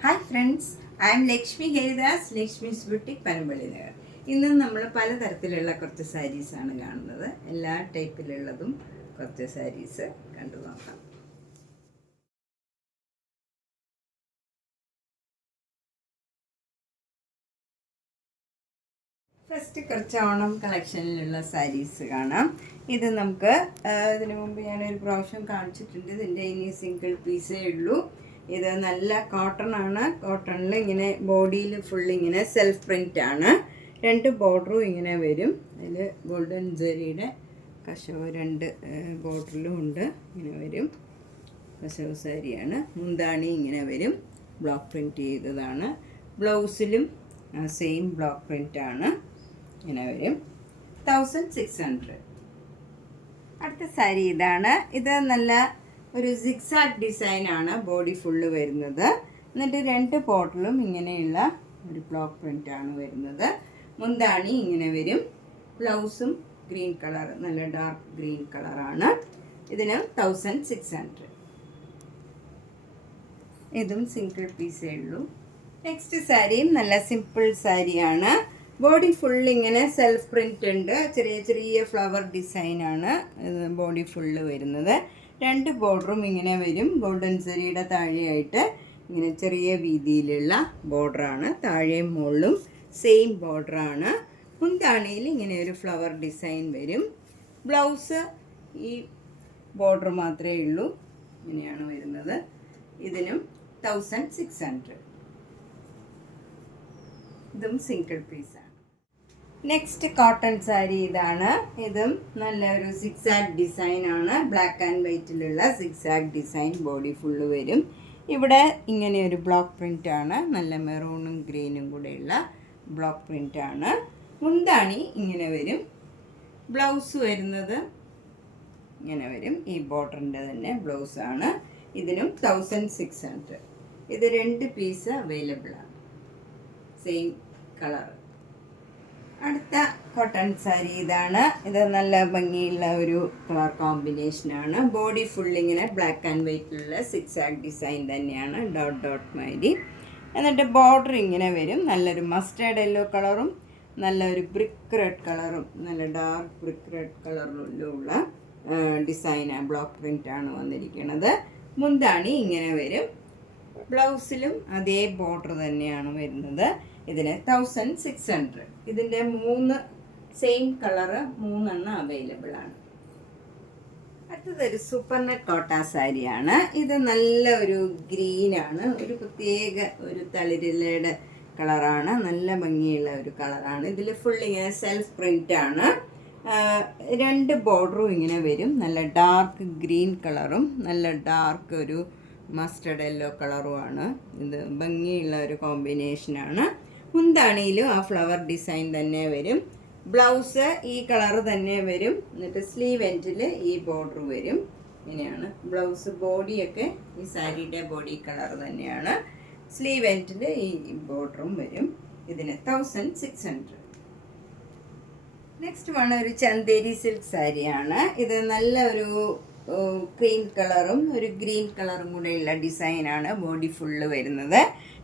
Hi friends, I M Lakshmi Haridas, Lakshmi's boutique Panampilly Nagar. ഇന്നും നമ്മൾ പലതരത്തിലുള്ള കുറച്ച് സാരീസാണ് കാണുന്നത്. എല്ലാ ടൈപ്പിലുള്ളതും കുറച്ച് സാരീസ് കണ്ടു നോക്കാം. ഫസ്റ്റ് കുറച്ച് ഓണം കളക്ഷനിലുള്ള സാരീസ് കാണാം. ഇത് നമുക്ക് ഇതിനു മുമ്പ് ഞാനൊരു പ്രാവശ്യം കാണിച്ചിട്ടുണ്ട്. ഇതിൻ്റെ ഇനി സിംഗിൾ പീസേ ഉള്ളൂ. ഇത് നല്ല കോട്ടൺ ആണ്. കോട്ടണിൽ ഇങ്ങനെ ബോഡിയിൽ ഫുൾ ഇങ്ങനെ സെൽഫ് പ്രിൻ്റ് ആണ്. രണ്ട് ബോർഡറും ഇങ്ങനെ വരും. അതിൽ ഗോൾഡൻ ജെറിയുടെ കശവ് രണ്ട് ബോർഡറിലും ഉണ്ട്. ഇങ്ങനെ വരും. കശവ് സാരിയാണ്. മുന്താണി ഇങ്ങനെ വരും. ബ്ലോക്ക് പ്രിൻറ്റ് ചെയ്തതാണ്. ബ്ലൗസിലും സെയിം ബ്ലോക്ക് പ്രിൻ്റ് ആണ്. ഇങ്ങനെ വരും. 1600. അടുത്ത സാരി ഇതാണ്. ഇത് നല്ല ഒരു സിക്സാക് ഡിസൈനാണ്. ബോഡി ഫുള്ള് വരുന്നത്. എന്നിട്ട് രണ്ട് ബോർഡറിലും ഇങ്ങനെയുള്ള ഒരു ബ്ലോക്ക് പ്രിൻ്റാണ് വരുന്നത്. മുന്താണി ഇങ്ങനെ വരും. ബ്ലൗസും ഗ്രീൻ കളർ, നല്ല ഡാർക്ക് ഗ്രീൻ കളറാണ്. ഇതിന് 1600. ഇതും സിംഗിൾ പീസേ ഉള്ളൂ. നെക്സ്റ്റ് സാരിയും നല്ല സിമ്പിൾ സാരിയാണ്. ബോഡി ഫുൾ ഇങ്ങനെ സെൽഫ് പ്രിൻ്റ് ഉണ്ട്. ചെറിയ ചെറിയ ഫ്ലവർ ഡിസൈനാണ് ബോഡി ഫുള്ള് വരുന്നത്. രണ്ട് ബോർഡറും ഇങ്ങനെ വരും. ഗോൾഡൻ സാരിയുടെ താഴെയായിട്ട് ഇങ്ങനെ ചെറിയ വീതിയിലുള്ള ബോർഡറാണ്. താഴെയും മുകളിലും സെയിം ബോർഡറാണ്. മുന്താണിയിൽ ഇങ്ങനെ ഒരു ഫ്ലവർ ഡിസൈൻ വരും. ബ്ലൗസ് ഈ ബോർഡർ മാത്രമേ ഉള്ളൂ. ഇങ്ങനെയാണ് വരുന്നത്. ഇതിനും 1600. ഇതും സിംഗിൾ പീസാണ്. നെക്സ്റ്റ് കോട്ടൺ സാരി ഇതാണ്. ഇതും നല്ലൊരു സിക്സാക് ഡിസൈനാണ്. ബ്ലാക്ക് ആൻഡ് വൈറ്റിലുള്ള സിക്സാക് ഡിസൈൻ ബോഡി ഫുള്ള് വരും. ഇവിടെ ഇങ്ങനെ ഒരു ബ്ലോക്ക് പ്രിൻ്റാണ്. നല്ല മെറൂണും ഗ്രീനും കൂടെയുള്ള ബ്ലോക്ക് പ്രിൻ്റാണ്. മുന്താണി ഇങ്ങനെ വരും. ബ്ലൗസ് വരുന്നത് ഇങ്ങനെ വരും. ഈ ബോർഡറിൻ്റെ തന്നെ ബ്ലൗസാണ്. ഇതിനും 1600. ഇത് രണ്ട് പീസ് അവൈലബിളാണ്. Same colour. അടുത്ത കോട്ടൺ സാരി ഇതാണ്. ഇത് നല്ല ഭംഗിയുള്ള ഒരു കളർ കോമ്പിനേഷനാണ്. ബോഡി ഫുള്ളിങ്ങനെ ബ്ലാക്ക് ആൻഡ് വൈറ്റിലുള്ള സിക്സാക് ഡിസൈൻ തന്നെയാണ്. ഡോട്ട് ഡോട്ട് മാതിരി. എന്നിട്ട് ബോർഡർ ഇങ്ങനെ വരും. നല്ലൊരു മസ്റ്റേർഡ് യെല്ലോ കളറും നല്ലൊരു ബ്രിക്ക് റെഡ് കളറും നല്ല ഡാർക്ക് ബ്രിക്ക് റെഡ് കളറിലുള്ള ഡിസൈനാണ്. ബ്ലോക്ക് പ്രിൻ്റാണ് വന്നിരിക്കുന്നത്. മുന്താണി ഇങ്ങനെ വരും. ബ്ലൗസിലും അതേ ബോർഡർ തന്നെയാണ് വരുന്നത്. ഇതിന് 1600. ഇതിൻ്റെ 3 സെയിം കളറ് 3 അവൈലബിൾ ആണ്. അടുത്തതൊരു സൂപ്പർ നെറ്റ് കോട്ട സാരിയാണ്. ഇത് നല്ല ഒരു ഗ്രീനാണ്. ഒരു പ്രത്യേക ഒരു തളിരിലയുടെ കളറാണ്. നല്ല ഭംഗിയുള്ള ഒരു കളറാണ്. ഇതിൽ ഫുൾ ഇങ്ങനെ സെൽഫ് പ്രിൻ്റാണ്. രണ്ട് ബോർഡറും ഇങ്ങനെ വരും. നല്ല ഡാർക്ക് ഗ്രീൻ കളറും നല്ല ഡാർക്ക് ഒരു മസ്റ്റർഡ് യെല്ലോ കളറുമാണ്. ഇത് ഭംഗിയുള്ള ഒരു കോമ്പിനേഷനാണ്. മുന്താണിയിലും ആ ഫ്ലവർ ഡിസൈൻ തന്നെ വരും. ബ്ലൗസ് ഈ കളറ് തന്നെ വരും. എന്നിട്ട് സ്ലീവ് എൻഡിൽ ഈ ബോർഡർ വരും. ഇങ്ങനെയാണ് ബ്ലൗസ്. ബോഡിയൊക്കെ ഈ സാരിയുടെ ബോഡി കളർ തന്നെയാണ്. സ്ലീവ് എൻഡിൽ ഈ ബോർഡറും വരും. ഇതിന് 1600. നെക്സ്റ്റ് വൺ ഒരു ചന്തേരി സിൽക്ക് സാരിയാണ്. ഇത് നല്ല ഒരു ക്രീം കളറും ഒരു ഗ്രീൻ കളറും കൂടെയുള്ള ഡിസൈനാണ് ബോഡി ഫുള്ള് വരുന്നത്.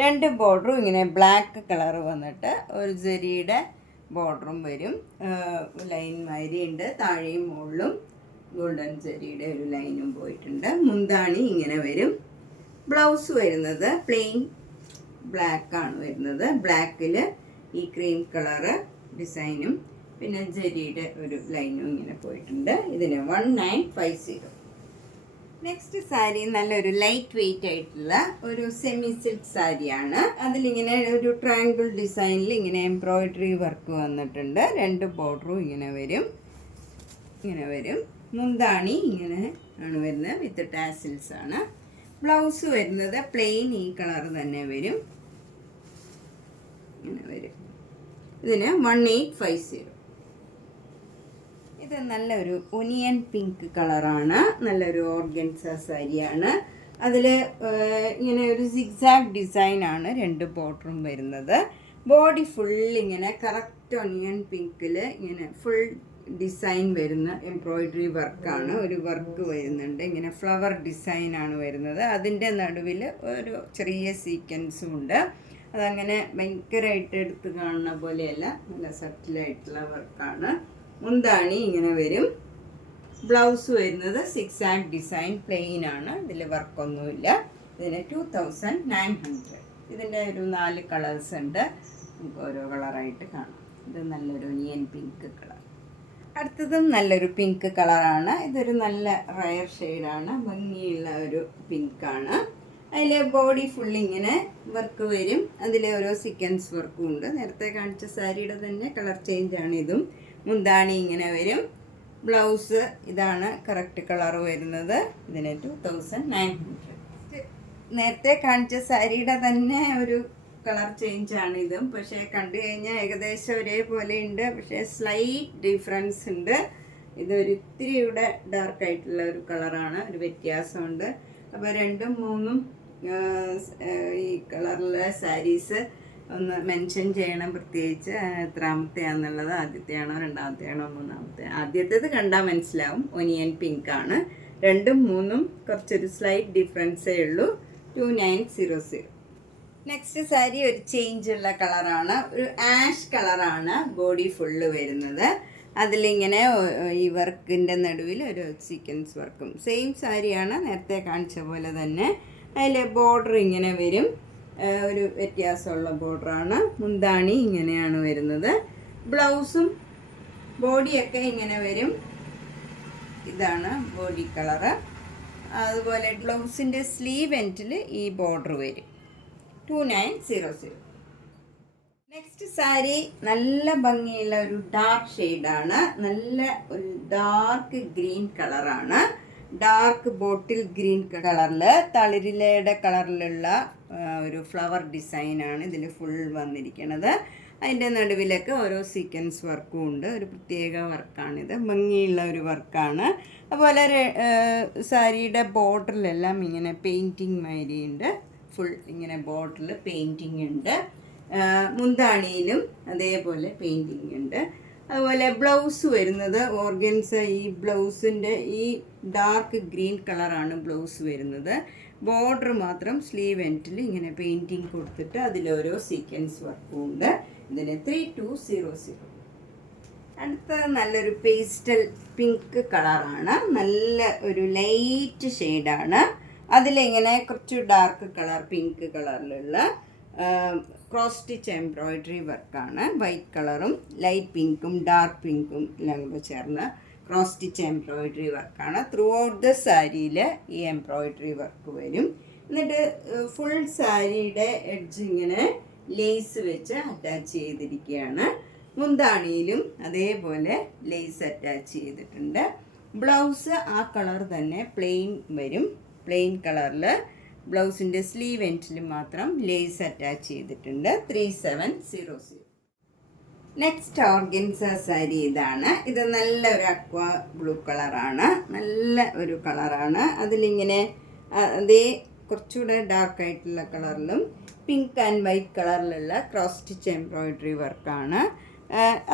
രണ്ട് ബോർഡറും ഇങ്ങനെ ബ്ലാക്ക് കളർ വന്നിട്ട് ഒരു ജെറിയുടെ ബോർഡറും വരും. ലൈൻ മാതിരി ഉണ്ട്. താഴെയും മുകളിലും ഗോൾഡൻ ജെറിയുടെ ഒരു ലൈനും പോയിട്ടുണ്ട്. മുന്താണി ഇങ്ങനെ വരും. ബ്ലൗസ് വരുന്നത് പ്ലെയിൻ ബ്ലാക്കാണ് വരുന്നത്. ബ്ലാക്കിൽ ഈ ക്രീം കളറ് ഡിസൈനും പിന്നെ ജെറിയുടെ ഒരു ലൈനും ഇങ്ങനെ പോയിട്ടുണ്ട്. ഇതിന് 1950. നെക്സ്റ്റ് സാരി നല്ലൊരു ലൈറ്റ് വെയിറ്റ് ആയിട്ടുള്ള ഒരു സെമി സിൽക്ക് സാരിയാണ്. അതിലിങ്ങനെ ഒരു ട്രയാങ്കിൾ ഡിസൈനിൽ ഇങ്ങനെ എംബ്രോയിഡറി വർക്ക് വന്നിട്ടുണ്ട്. രണ്ട് ബോർഡറും ഇങ്ങനെ വരും. ഇങ്ങനെ വരും. മുന്താണി ഇങ്ങനെ ആണ് വരുന്നത്. വിത്ത് ടാസിൽസ് ആണ്. ബ്ലൗസ് വരുന്നത് പ്ലെയിൻ ഈ കളർ തന്നെ വരും. ഇങ്ങനെ വരും. ഇതിന് 1850. ഇത് നല്ലൊരു ഒനിയൻ പിങ്ക് കളറാണ്. നല്ലൊരു ഓർഗൻസ സാരിയാണ്. അതിൽ ഇങ്ങനെ ഒരു സിക്സാക് ഡിസൈനാണ് രണ്ട് ബോർഡറും വരുന്നത്. ബോഡി ഫുൾ ഇങ്ങനെ കറക്റ്റ് ഒനിയൻ പിങ്കിൽ ഇങ്ങനെ ഫുൾ ഡിസൈൻ വരുന്ന എംബ്രോയിഡറി വർക്കാണ്. ഒരു വർക്ക് വരുന്നുണ്ട്, ഇങ്ങനെ ഫ്ലവർ ഡിസൈനാണ് വരുന്നത്. അതിൻ്റെ നടുവിൽ ഒരു ചെറിയ സീക്വൻസും ഉണ്ട്. അതങ്ങനെ ഭയങ്കരമായിട്ട് എടുത്ത് കാണുന്ന പോലെയല്ല, നല്ല സട്ടിലായിട്ടുള്ള വർക്കാണ്. മുന്താണി ഇങ്ങനെ വരും. ബ്ലൗസ് വരുന്നത് സിക്സാക് ഡിസൈൻ പ്ലെയിൻ ആണ്, ഇതിൽ വർക്കൊന്നുമില്ല. ഇതിന് 2900. ഇതിൻ്റെ ഒരു 4 കളേഴ്സ് ഉണ്ട്, നമുക്ക് ഓരോ കളറായിട്ട് കാണാം. ഇത് നല്ലൊരു ഒനിയൻ പിങ്ക് കളർ. അടുത്തതും നല്ലൊരു പിങ്ക് കളറാണ്. ഇതൊരു നല്ല റയർ ഷെയ്ഡാണ്, ഭംഗിയുള്ള ഒരു പിങ്കാണ്. അതിൽ ബോഡി ഫുള്ളിങ്ങനെ വർക്ക് വരും. അതിൽ ഓരോ സീക്വൻസ് വർക്കും ഉണ്ട്. നേരത്തെ കാണിച്ച സാരിയുടെ തന്നെ കളർ ചേഞ്ചാണ് ഇതും. മുന്താണി ഇങ്ങനെ വരും. ബ്ലൗസ് ഇതാണ് കറക്റ്റ് കളർ വരുന്നത്. ഇതിന് 2900. നേരത്തെ കാണിച്ച സാരിയുടെ തന്നെ ഒരു കളർ ചേഞ്ചാണ് ഇതും. പക്ഷേ കണ്ടു കഴിഞ്ഞാൽ ഏകദേശം ഒരേപോലെ ഉണ്ട്, പക്ഷേ സ്ലൈറ്റ് ഡിഫറൻസ് ഉണ്ട്. ഇതൊരു ഇത്തിരിയുടെ ഡാർക്കായിട്ടുള്ള ഒരു കളറാണ്, ഒരു വ്യത്യാസമുണ്ട്. അപ്പോൾ 2ഉം 3ഉം ഈ കളറിലെ സാരീസ് ഒന്ന് മെൻഷൻ ചെയ്യണം, പ്രത്യേകിച്ച് എത്രാമത്തെയാണെന്നുള്ളത്. ആദ്യത്തെയാണോ രണ്ടാമത്തെയാണോ മൂന്നാമത്തെ? ആദ്യത്തേത് കണ്ടാൽ മനസ്സിലാവും, ഒനിയൻ പിങ്ക് ആണ്. 2ഉം 3ഉം കുറച്ചൊരു സ്ലൈറ്റ് ഡിഫറൻസേ ഉള്ളൂ. 2900. നെക്സ്റ്റ് സാരി ഒരു ചേഞ്ച് ഉള്ള കളറാണ്, ഒരു ആഷ് കളറാണ്. ബോഡി ഫുള്ള് വരുന്നത്. അതിലിങ്ങനെ ഈ വർക്കിൻ്റെ നടുവിൽ ഒരു സീക്വൻസ് വർക്കും. സെയിം സാരിയാണ്, നേരത്തെ കാണിച്ച പോലെ തന്നെ. അതിൽ ബോർഡർ ഇങ്ങനെ വരും, ഒരു വ്യത്യാസമുള്ള ബോർഡറാണ്. മുന്താണി ഇങ്ങനെയാണ് വരുന്നത്. ബ്ലൗസും ബോഡിയൊക്കെ ഇങ്ങനെ വരും. ഇതാണ് ബോഡി കളറ്. അതുപോലെ ബ്ലൗസിൻ്റെ സ്ലീവ് എൻഡിൽ ഈ ബോർഡർ വരും. 2900. നെക്സ്റ്റ് സാരി നല്ല ഭംഗിയുള്ള ഒരു ഡാർക്ക് ഷെയ്ഡാണ്. നല്ല ഒരു ഡാർക്ക് ഗ്രീൻ കളറാണ്. ഡാർക്ക് ബോട്ടിൽ ഗ്രീൻ കളറിൽ തളിരിലയുടെ കളറിലുള്ള ഒരു ഫ്ലവർ ഡിസൈനാണ് ഇതിൽ ഫുൾ വന്നിരിക്കുന്നത്. അതിൻ്റെ നടുവിലൊക്കെ ഓരോ സീക്വൻസ് വർക്കും ഉണ്ട്. ഒരു പ്രത്യേക വർക്കാണിത്, ഭംഗിയുള്ള ഒരു വർക്കാണ്. അതുപോലെ സാരിയുടെ ബോർഡറിലെല്ലാം ഇങ്ങനെ പെയിൻറ്റിങ് മാതിരിയുണ്ട്. ഫുൾ ഇങ്ങനെ ബോർഡറിൽ പെയിൻറ്റിങ് ഉണ്ട്. മുന്താണിയിലും അതേപോലെ പെയിൻറ്റിങ് ഉണ്ട്. അതുപോലെ ബ്ലൗസ് വരുന്നത് ഓർഗൻസ. ഈ ബ്ലൗസിൻ്റെ ഈ ഡാർക്ക് ഗ്രീൻ കളറാണ് ബ്ലൗസ് വരുന്നത്. ബോർഡർ മാത്രം സ്ലീവ് എൻഡിൽ ഇങ്ങനെ പെയിൻറ്റിങ് കൊടുത്തിട്ട് അതിലോരോ സീക്വൻസ് വർക്കും ഉണ്ട്. ഇതിന് 3200. അടുത്ത നല്ലൊരു പേസ്റ്റൽ പിങ്ക് കളറാണ്. നല്ല ഒരു ലൈറ്റ് ഷെയ്ഡാണ്. അതിലിങ്ങനെ കുറച്ച് ഡാർക്ക് കളർ പിങ്ക് കളറിലുള്ള ക്രോസ് സ്റ്റിച്ച് എംബ്രോയിഡറി വർക്കാണ്. വൈറ്റ് കളറും ലൈറ്റ് പിങ്കും ഡാർക്ക് പിങ്കും എല്ലാം കൂടെ ചേർന്ന് ക്രോസ് സ്റ്റിച്ച് എംബ്രോയിഡറി വർക്കാണ്. ത്രൂ ഔട്ട് ദ സാരിയിൽ ഈ എംബ്രോയിഡറി വർക്ക് വരും. എന്നിട്ട് ഫുൾ സാരിയുടെ എഡ്ജ് ഇങ്ങനെ ലേസ് വെച്ച് അറ്റാച്ച് ചെയ്തിരിക്കുകയാണ്. മുന്താണിയിലും അതേപോലെ ലേസ് അറ്റാച്ച് ചെയ്തിട്ടുണ്ട്. ബ്ലൗസ് ആ കളർ തന്നെ പ്ലെയിൻ വരും. പ്ലെയിൻ കളറിൽ ബ്ലൗസിൻ്റെ സ്ലീവ് എൻഡിൽ മാത്രം ലേസ് അറ്റാച്ച് ചെയ്തിട്ടുണ്ട്. 3700. നെക്സ്റ്റ് ഓർഗൻസ സാരി ഇതാണ്. ഇത് നല്ല ഒരു അക്വാ ബ്ലൂ കളറാണ്. നല്ല ഒരു കളറാണ്. അതിലിങ്ങനെ അതേ കുറച്ചുകൂടെ ഡാർക്കായിട്ടുള്ള കളറിലും പിങ്ക് ആൻഡ് വൈറ്റ് കളറിലുള്ള ക്രോസ് സ്റ്റിച്ച് എംബ്രോയിഡറി വർക്കാണ്.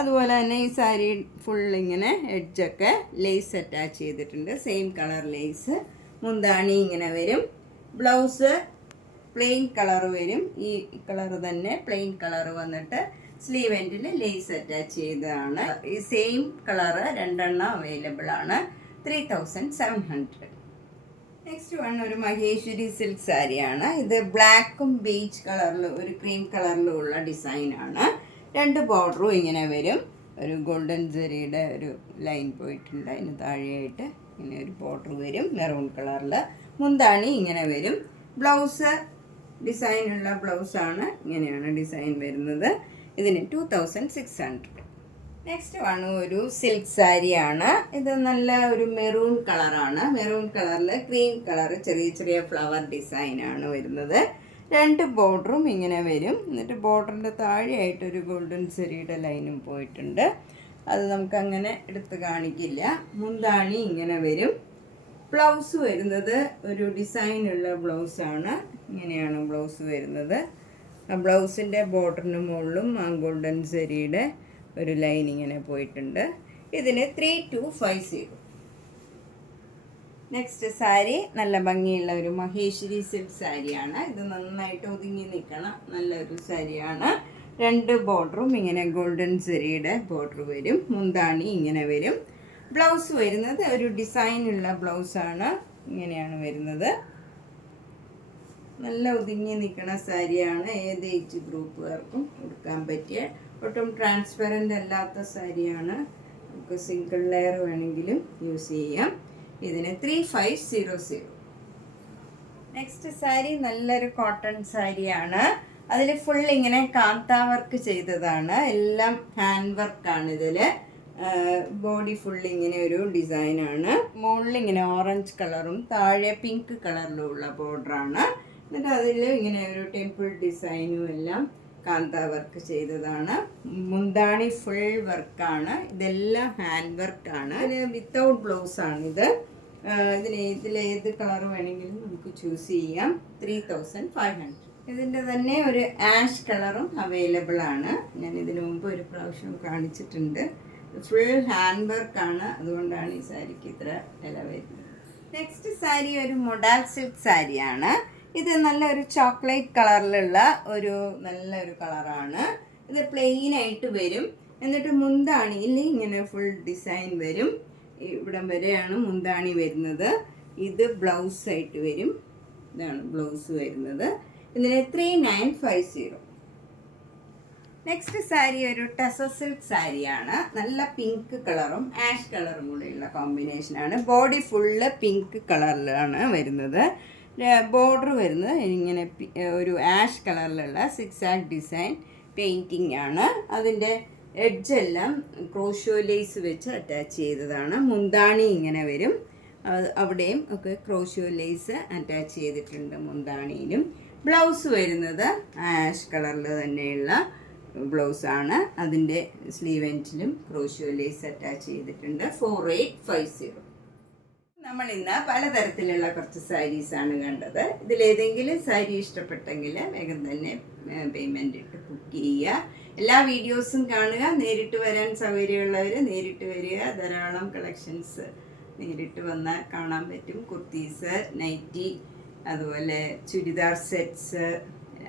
അതുപോലെ തന്നെ ഈ സാരി ഫുൾ ഇങ്ങനെ എഡ്ജൊക്കെ ലേസ് അറ്റാച്ച് ചെയ്തിട്ടുണ്ട്. Same colour lace. മുന്താണി ഇങ്ങനെ വരും. ബ്ലൗസ് പ്ലെയിൻ കളർ വരും. ഈ കളർ തന്നെ പ്ലെയിൻ കളർ വന്നിട്ട് സ്ലീവ് എൻഡിൽ ലേസ് അറ്റാച്ച് ചെയ്തതാണ്. ഈ സെയിം കളറ് 2 അവൈലബിൾ ആണ്. 3700. നെക്സ്റ്റ് വൺ ഒരു മഹേശ്വരി സിൽക്ക് സാരിയാണ്. ഇത് ബ്ലാക്കും ബീച്ച് കളറിലും ഒരു ക്രീം കളറിലും ഉള്ള ഡിസൈനാണ്. 2 ബോർഡറും ഇങ്ങനെ വരും. ഒരു ഗോൾഡൻ ജെറിയുടെ ഒരു ലൈൻ പോയിട്ടുണ്ട്. അതിന് താഴെയായിട്ട് ഇങ്ങനെ ഒരു ബോർഡർ വരും മെറൂൺ കളറിൽ. മുന്താണി ഇങ്ങനെ വരും. ബ്ലൗസ് ഡിസൈനുള്ള ബ്ലൗസാണ്. ഇങ്ങനെയാണ് ഡിസൈൻ വരുന്നത്. ഇതിന് 2600. നെക്സ്റ്റ് വൺ ഒരു സിൽക്ക് സാരിയാണ്. ഇത് നല്ല ഒരു മെറൂൺ കളറാണ്. മെറൂൺ കളറിൽ ക്രീം കളർ ചെറിയ ചെറിയ ഫ്ലവർ ഡിസൈനാണ് വരുന്നത്. 2 ബോർഡറും ഇങ്ങനെ വരും. എന്നിട്ട് ബോർഡറിൻ്റെ താഴെയായിട്ടൊരു ഗോൾഡൻ സെറിയുടെ ലൈനും പോയിട്ടുണ്ട്. അത് നമുക്കങ്ങനെ എടുത്ത് കാണിക്കില്ല. മുന്താണി ഇങ്ങനെ വരും. ബ്ലൗസ് വരുന്നത് ഒരു ഡിസൈനുള്ള ബ്ലൗസാണ്. ഇങ്ങനെയാണ് ബ്ലൗസ് വരുന്നത്. ബ്ലൗസിൻ്റെ ബോർഡറിന് മുകളിലും ആ ഗോൾഡൻ സെറിയുടെ ഒരു ലൈൻ ഇങ്ങനെ പോയിട്ടുണ്ട്. ഇതിന് 3250. നെക്സ്റ്റ് സാരി നല്ല ഭംഗിയുള്ള ഒരു മഹേശ്വരി സിൽക്ക് സാരിയാണ്. ഇത് നന്നായിട്ട് ഒതുങ്ങി നിൽക്കണം നല്ലൊരു സാരിയാണ്. 2 ബോർഡറും ഇങ്ങനെ ഗോൾഡൻ സെറിയുടെ ബോർഡർ വരും. മുന്താണി ഇങ്ങനെ വരും. ബ്ലൗസ് വരുന്നത് ഒരു ഡിസൈനുള്ള ബ്ലൗസാണ്. ഇങ്ങനെയാണ് വരുന്നത്. നല്ല ഒതുങ്ങി നിൽക്കുന്ന സാരിയാണ്. ഏത് ഏജ് ഗ്രൂപ്പുകാർക്കും കൊടുക്കാൻ പറ്റിയ ഒട്ടും ട്രാൻസ്പെറൻ്റ് അല്ലാത്ത സാരിയാണ്. നമുക്ക് സിംഗിൾ ലെയർ വേണമെങ്കിലും യൂസ് ചെയ്യാം. ഇതിന് 3500. നെക്സ്റ്റ് സാരി നല്ലൊരു കോട്ടൺ സാരിയാണ്. അതിൽ ഫുൾ ഇങ്ങനെ കാന്ത വർക്ക് ചെയ്തതാണ്. എല്ലാം ഹാൻഡ് വർക്കാണ്. ഇതിൽ ബോഡി ഫുൾ ഇങ്ങനെ ഒരു ഡിസൈനാണ്. മുകളിൽ ഇങ്ങനെ ഓറഞ്ച് കളറും താഴെ പിങ്ക് കളറിലും ഉള്ള ബോർഡറാണ്. എന്നിട്ട് അതിൽ ഇങ്ങനെ ഒരു ടെമ്പിൾ ഡിസൈനും എല്ലാം കാന്ത വർക്ക് ചെയ്തതാണ്. മുന്താണി ഫുൾ വർക്കാണ്. ഇതെല്ലാം ഹാൻഡ് വർക്കാണ്. ഇതിന് വിത്തൗട്ട് ബ്ലൗസാണിത്. ഇതിലേത് കളർ വേണമെങ്കിലും നമുക്ക് ചൂസ് ചെയ്യാം. 3500. ഇതിൻ്റെ തന്നെ ഒരു ആഷ് കളറും അവൈലബിൾ ആണ്. ഞാൻ ഇതിനു മുമ്പ് ഒരു പ്രാവശ്യം കാണിച്ചിട്ടുണ്ട്. ഫുൾ ഹാൻഡ് വർക്കാണ്. അതുകൊണ്ടാണ് ഈ സാരിക്ക് ഇത്ര വില വരുന്നത്. നെക്സ്റ്റ് സാരി ഒരു മൊഡാൽ സിൽക്ക് സാരിയാണ്. ഇത് നല്ലൊരു ചോക്ലേറ്റ് കളറിലുള്ള ഒരു നല്ലൊരു കളറാണ്. ഇത് പ്ലെയിൻ ആയിട്ട് വരും. എന്നിട്ട് മുന്താണിയിൽ ഇങ്ങനെ ഫുൾ ഡിസൈൻ വരും. ഇവിടം വരെയാണ് മുന്താണി വരുന്നത്. ഇത് ബ്ലൗസ് ആയിട്ട് വരും. ഇതാണ് ബ്ലൗസ് വരുന്നത്. ഇതിന് 3950. നെക്സ്റ്റ് സാരി ഒരു ടസർ സിൽക്ക് സാരിയാണ്. നല്ല പിങ്ക് കളറും ആഷ് കളറും കൂടെയുള്ള കോമ്പിനേഷനാണ്. ബോഡി ഫുള്ള് പിങ്ക് കളറിലാണ് വരുന്നത്. ബോർഡർ വരുന്നത് ഇങ്ങനെ ഒരു ആഷ് കളറിലുള്ള സിക്സാക് ഡിസൈൻ പെയിൻറ്റിംഗ് ആണ്. അതിൻ്റെ എഡ്ജെല്ലാം ക്രോഷോ ലേസ് വെച്ച് അറ്റാച്ച് ചെയ്തതാണ്. മുന്താണി ഇങ്ങനെ വരും. അവിടെയും ഒക്കെ ക്രോഷോ ലേസ് അറ്റാച്ച് ചെയ്തിട്ടുണ്ട് മുന്താണിയിലും. ബ്ലൗസ് വരുന്നത് ആഷ് കളറിൽ തന്നെയുള്ള ബ്ലൗസാണ്. അതിൻ്റെ സ്ലീവ് എൻഡിലും ക്രോഷോ ലേസ് അറ്റാച്ച് ചെയ്തിട്ടുണ്ട്. 4850. നമ്മൾ ഇന്ന് പലതരത്തിലുള്ള കുറച്ച് സാരീസാണ് കണ്ടത്. ഇതിലേതെങ്കിലും സാരി ഇഷ്ടപ്പെട്ടെങ്കിൽ വേഗം തന്നെ പേയ്മെൻ്റ് ഇട്ട് ബുക്ക് ചെയ്യുക. എല്ലാ വീഡിയോസും കാണുക. നേരിട്ട് വരാൻ സൗകര്യമുള്ളവർ നേരിട്ട് വരിക. ധാരാളം കളക്ഷൻസ് നേരിട്ട് വന്നാൽ കാണാൻ പറ്റും. കുർത്തീസ്, നൈറ്റി, അതുപോലെ ചുരിദാർ സെറ്റ്സ്,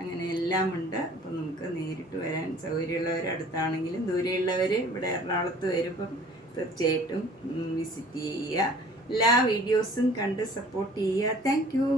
അങ്ങനെ എല്ലാം ഉണ്ട്. അപ്പോൾ നമുക്ക് നേരിട്ട് വരാൻ സൗകര്യമുള്ളവർ, അടുത്താണെങ്കിലും ദൂരെയുള്ളവർ ഇവിടെ എറണാകുളത്ത് വരുമ്പം തീർച്ചയായിട്ടും വിസിറ്റ് ചെയ്യുക. എല്ലാ വീഡിയോസും കണ്ട് സപ്പോർട്ട് ചെയ്യുക. Thank you.